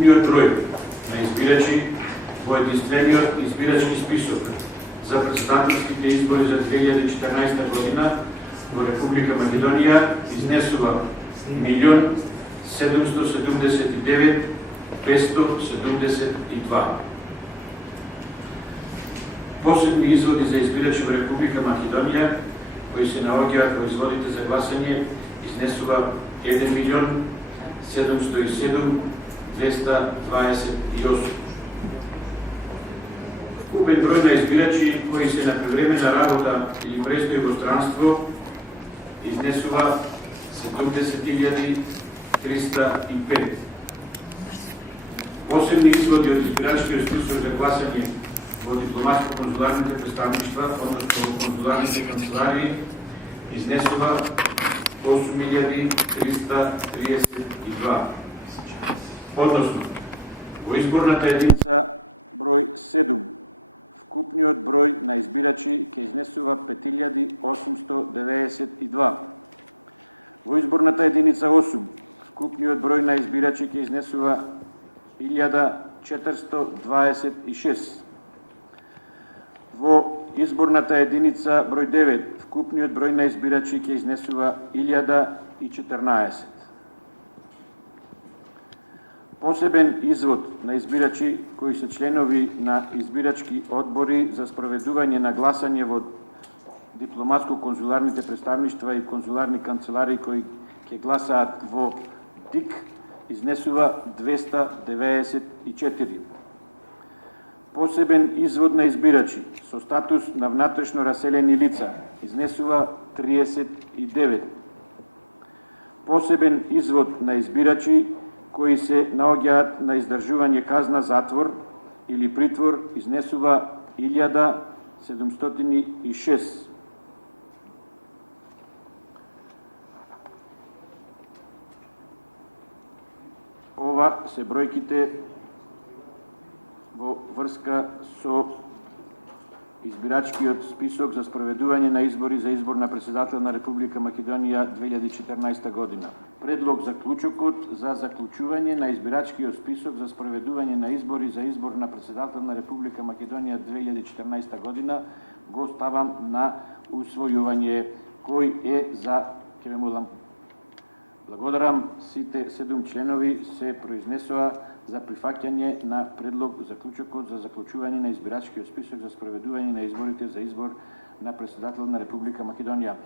вкупниот број на избирачи во единствениот избирачки список за председателските избори за 2014 година во Република Македонија изнесува 1.779.572. Посебни изводи за избирачи во Република Македонија кои се наоѓаат во изводите за гласање изнесува 1.707.228. Вкупен број на избирачи кои се на привремена работа или престој во странство изнесува 70.305. Посебни изводи од избирачкиот список за гласање во дипломатско-конзуларните представништва, односно конзуларните канцеларии, изнесува 8.332. Односно, во изборната единица број 7, вкупниот број на избирачи ќе изнесува 5.892. Во изборната единица 8, вкупниот број на избирачи ќе изнесува 1.426. Во изборната единица број 9, вкупниот број на избирачи ќе изнесува 1.014. Посебен извод на избирачи кои се членови на избирачки одбори за спроведување на гласање во дипломатско-конзуларните представништва и конзуларни канцеларии кои ќе гласаат во ДИК изнесува 294. Посебен извод на избирачи со статус на внатрешно раселени лица изнесува 39. Посебен извод на избирачи кои се наоѓаат на издржување казна затвор или притвор изнесува 1706. Ова се бројките во врска со избирачкиот список за спроведување на избори за избор на председател на Република Македонија 2014 година. Предлог заклучокот за заклучување на избирачкиот список за спроведување на избори за избор на председател на Република Македонија 2014 година го ставам на усвојување, кој е за, ќе ме молам. Благодарам, сите 7 членови се произнесоа за прифаќање на предлог заклучокот за заклучување на избирачкиот список за спроведување на изборите за избор на председател на Република Македонија.